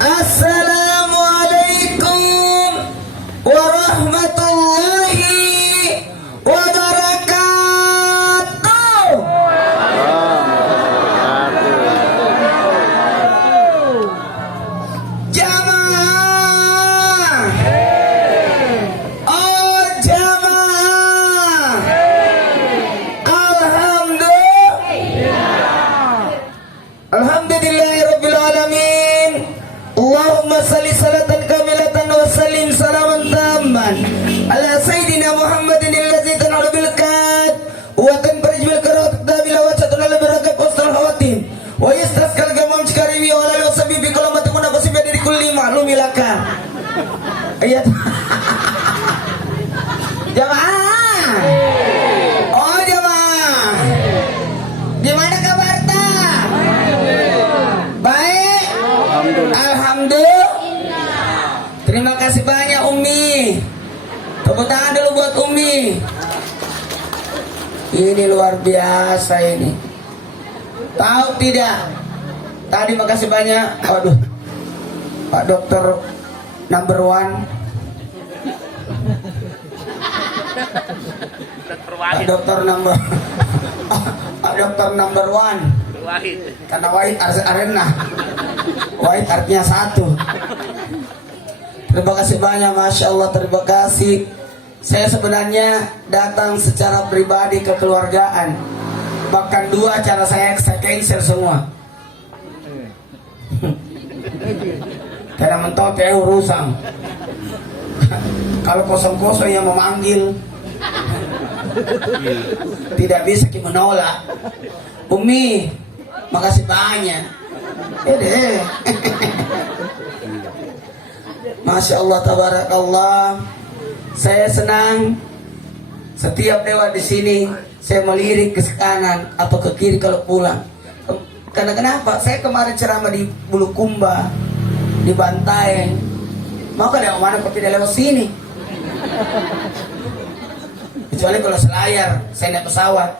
Assalamualaikum warahmatullahi wabarakatuh. Jamaah, oh jamaah, alhamdulillahirabbil alamin. Allahumma salli salatan kamilatan wa sallim salaman tamman ala sayyidina Muhammadin allazi tan'alu bil kad wa tanfarij bil karat dabila wa tatala bil rakab wasal hawatin wa yastaskal gamam cikariwi wa la yusabi bi kalamati munafasi bi dari kulli ma'lumi laka. Ayat jamaah, oh jamaah, gimana kabar tak? Baik, alhamdulillah. Terima kasih banyak Umi. Tepuk tangan dulu buat Umi. Ini luar biasa ini. Tahu tidak? Tadi makasih banyak. Waduh, Pak Dokter number one. Pak Dokter number Pak Dokter number one. Karena Wahid arena. Wahid artinya satu. Terima kasih banyak, Masya Allah, terima kasih. Saya sebenarnya datang secara pribadi kekeluargaan. Bahkan dua acara saya cancel semua. Karena mentok kayak urusan. Kalau kosong-kosong yang memanggil, tidak bisa kita menolak. Umi, makasih banyak. Masya Allah, tabarakallah. Saya senang setiap lewat di sini. Saya melirik ke kanan atau ke kiri kalau pulang. Karena kenapa? Saya kemarin ceramah di Bulukumba, di Bantaeng. Maka lewat mana kok tidak lewat sini? Kecuali kalau selayar, saya naik pesawat.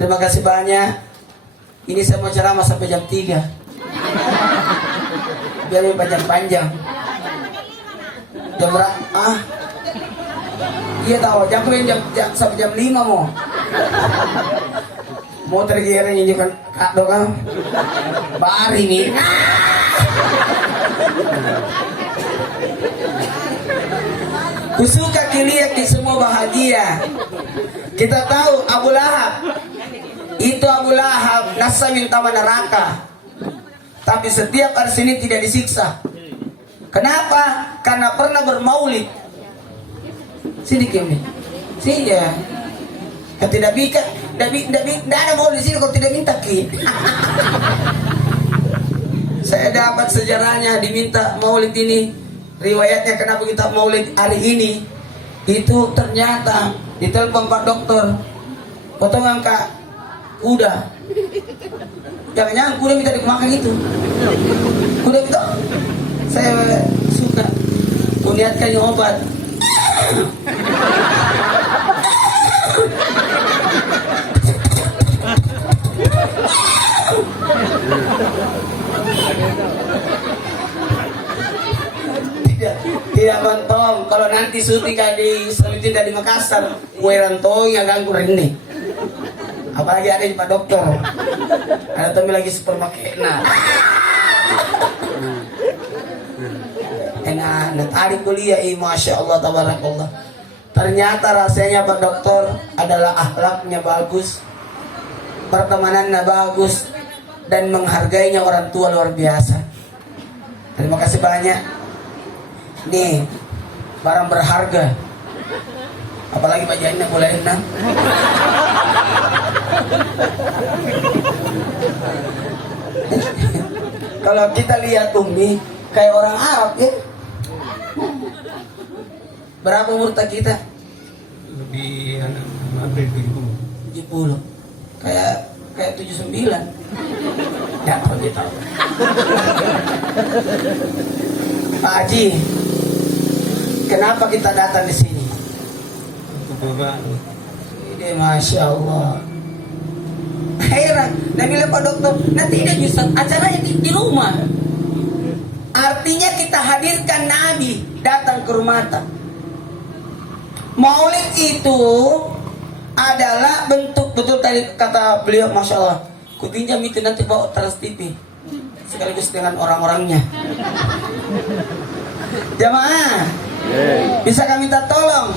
Terima kasih banyak. Ini saya mau ceramah sampai jam 3. Biar lebih panjang-panjang. Jam berapa? Iya tahu, jam sampai jam 5 mau. Mau terkira nyinjukan kak doang. Bari nih. Kusuka kiliat di semua bahagia. Kita tahu Abu Lahab. Itu Abu Lahab nasa minta neraka. Tapi setiap hari Senin tidak disiksa. Kenapa? Karena pernah bermaulid. Sini Kimi. Sini ya. Tidak ada maulid di sini kalau tidak minta Ki. Saya dapat sejarahnya diminta maulid ini. Riwayatnya kenapa kita maulid hari ini? Itu ternyata ditelepon Pak Dokter. Potongan Kak kuda. Jangan-jangan kuda minta dimakan itu. Kuda minta. Saya suka. Kuniatkan yang obat. Tidak mentong. Kalau nanti syuting di Selitin di Makassar, kue rantong yang ganggu ini. Apalagi ada Pak Dokter. Ada Tommy lagi supermarket. Nah, tadi kuliah, Masya Allah, tabarakallah. Ternyata rasanya Pak Dokter adalah akhlaknya bagus, pertemanannya bagus, dan menghargainya orang tua luar biasa. Terima kasih banyak. Nih, barang berharga. Apalagi Pak Jaina boleh enak. Kalau kita lihat Umi kayak orang Arab ya. Berapa umur tak kita? Lebih hampir 70. Kayak 79. Ya kalau kita tahu. Pak Haji, kenapa kita datang di sini? Ini Masya Allah. Heran, nah bilang Pak Dokter, nanti dia bisa acaranya di rumah. Artinya kita hadirkan Nabi datang ke rumah. Maulid itu adalah bentuk, betul tadi kata beliau, Masya Allah, ku pinjam itu nanti bawa Trans TV sekaligus dengan orang-orangnya. Jamaah, bisa kami minta tolong?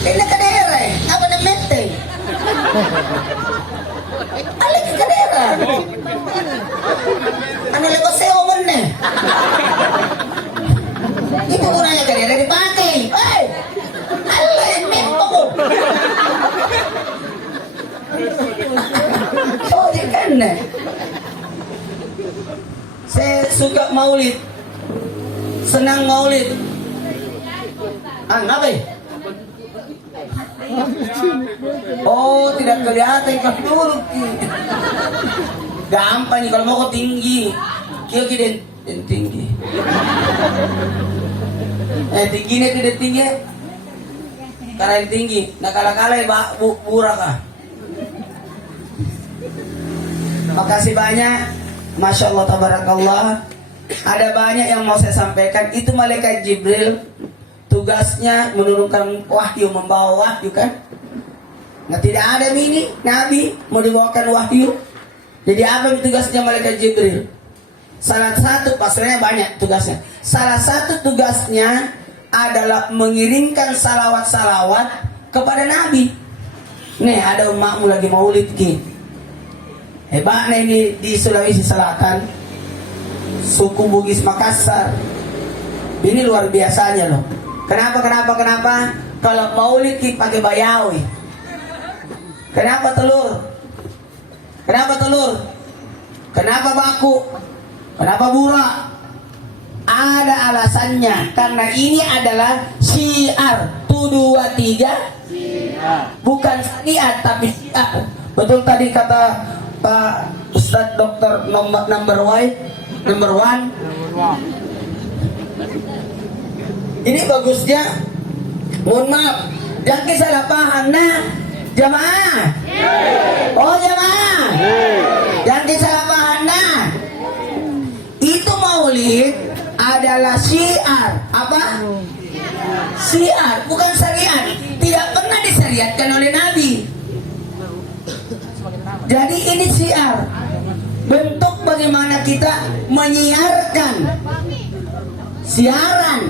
Ini ke daerah, apa namanya? Alik ke daerah. Ano lego sewa mana? Itu gunanya ke daerah dipakai. Hei, alay mempo. Sorry kan? Saya suka maulid, senang maulid. Apa ya? Oh, tidak kelihatan kan dulu. Gampang nih kalau mau kok tinggi. Kio dan tinggi. Tingginya tidak tinggi. Karena yang tinggi, nak kalah-kalah burak ah. Makasih banyak, Masya Allah, Tabarakallah. Ada banyak yang mau saya sampaikan. Itu malaikat Jibril, tugasnya menurunkan wahyu, membawa wahyu kan. Nah tidak ada ini Nabi mau dibawakan wahyu. Jadi apa tugasnya malaikat Jibril? Salah satu, pasrahnya banyak tugasnya. Salah satu tugasnya adalah mengirimkan salawat-salawat kepada Nabi. Nih ada umatmu lagi maulid ki. Hebatnya ini di Sulawesi Selatan, suku Bugis Makassar. Ini luar biasanya loh. Kenapa? Kalau maulid ki pakai bayawi. Kenapa telur? Kenapa baku? Kenapa burak? Ada alasannya. Karena ini adalah syiar. 2, 3 bukan syariat tapi syiar. Betul tadi kata Pak Ustadz Dokter number one. Ini bagusnya, mohon maaf, jangan salah paham. Nah, jamaah, oh jamaah, jangan salah paham. Nah, itu maulid adalah syiar. Apa? Syiar, bukan syariat. Tidak pernah disyariatkan oleh Nabi. Jadi ini syiar, bentuk bagaimana kita menyiarkan siaran